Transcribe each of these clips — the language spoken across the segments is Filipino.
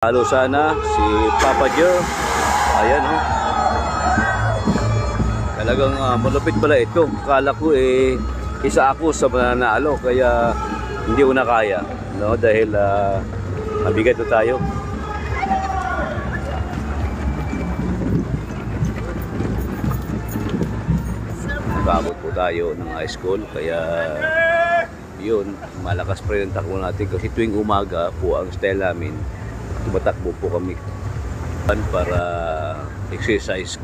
Halo sana si Papa Joe. Ayan oh. Talagang malupit pala ito. Akala ko isa ako sa mananalo kaya hindi ko na kaya, no, dahil mabigat na tayo. Nag-abot po tayo ng high school kaya yun, malakas pa rin ang takbo natin kasi tuwing umaga po ang style namin, tumatakbo po kami para exercise.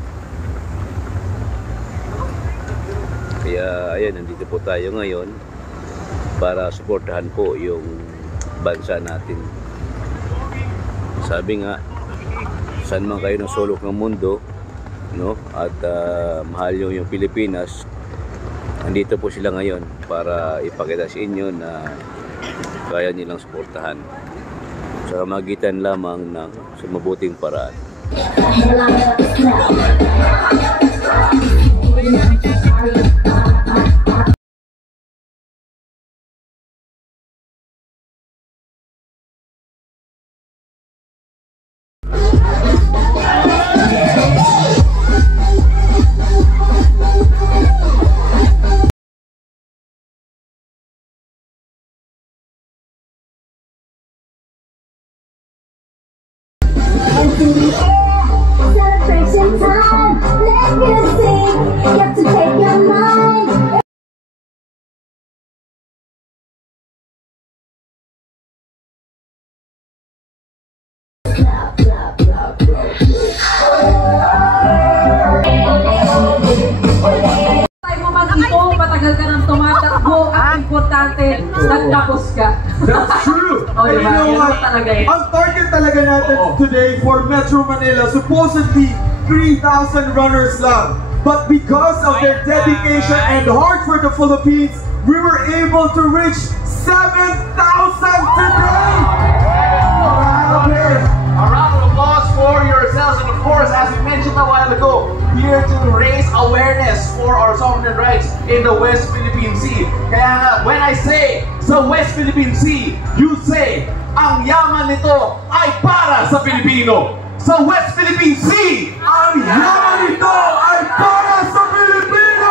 Kaya ayan, nandito po tayo ngayon para suportahan po yung bansa natin. Sabi nga, saan man kayo ng sulok ng mundo, no, at mahal nyo yung Pilipinas, nandito po sila ngayon para ipakita sa inyo na kaya nilang suportahan sa magitan lamang ng mabuting paraan. Celebration time, let me sing. You have to take your mind. Tayo mo man ito, matagal ka nang tumatakbo at importante, nagtapos ka. That's true. Oh, And diba? you know Yan what? talaga yun. Ang target talaga natin today for Metro Manila, supposedly 3,000 runners lang. But because of their dedication and heart for the Philippines, we were able to reach 7,000 today! A round of applause for yourselves, and of course, as we mentioned a while ago, here to raise awareness for our sovereign rights in the West Philippine Sea. Kaya when I say sa West Philippine Sea, you say, ang yaman nito ay para sa Pilipino. Sa West Philippine Sea, Ang yaman nito ay para sa Pilipino!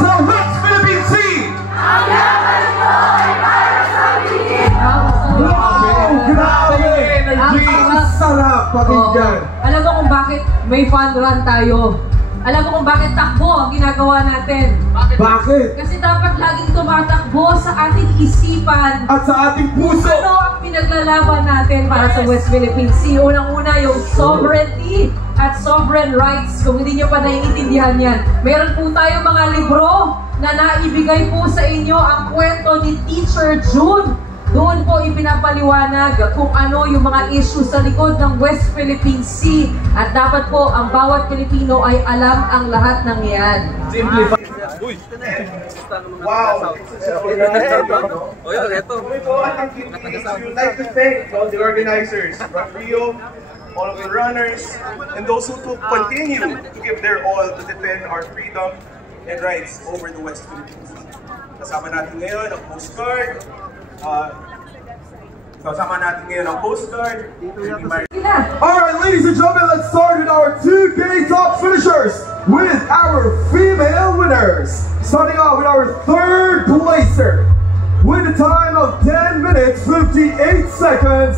sa West Philippine Sea, Ang yaman nito ay para sa Pilipino. Wow! Grabe! energy. Ang sarap pakinggan! Alam mo kung bakit may fun run tayo? Alam mo kung bakit takbo ang ginagawa natin? Bakit? Kasi dapat laging tumatakbo sa ating isipan. At sa ating puso! Ano ang pinaglalaban natin para sa West Philippine Sea? Unang-una yung sovereignty at sovereign rights. Kung hindi nyo pa naiintindihan yan, meron po tayo mga libro na naibigay po sa inyo ang kwento ni Teacher June. Doon po ipinapaliwanag kung ano yung mga issue sa likod ng West Philippine Sea at dapat po ang bawat Pilipino ay alam ang lahat ng yan. Wow! We'd like to thank all the organizers, Rio, all of the runners, and those who continue to give their all to defend our freedom and rights over the West Philippines. Kasama natin ngayon ang Coast Guard. Alright, ladies and gentlemen, let's start with our 2K top finishers with our female winners. Starting off with our third placer with a time of 10 minutes 58 seconds.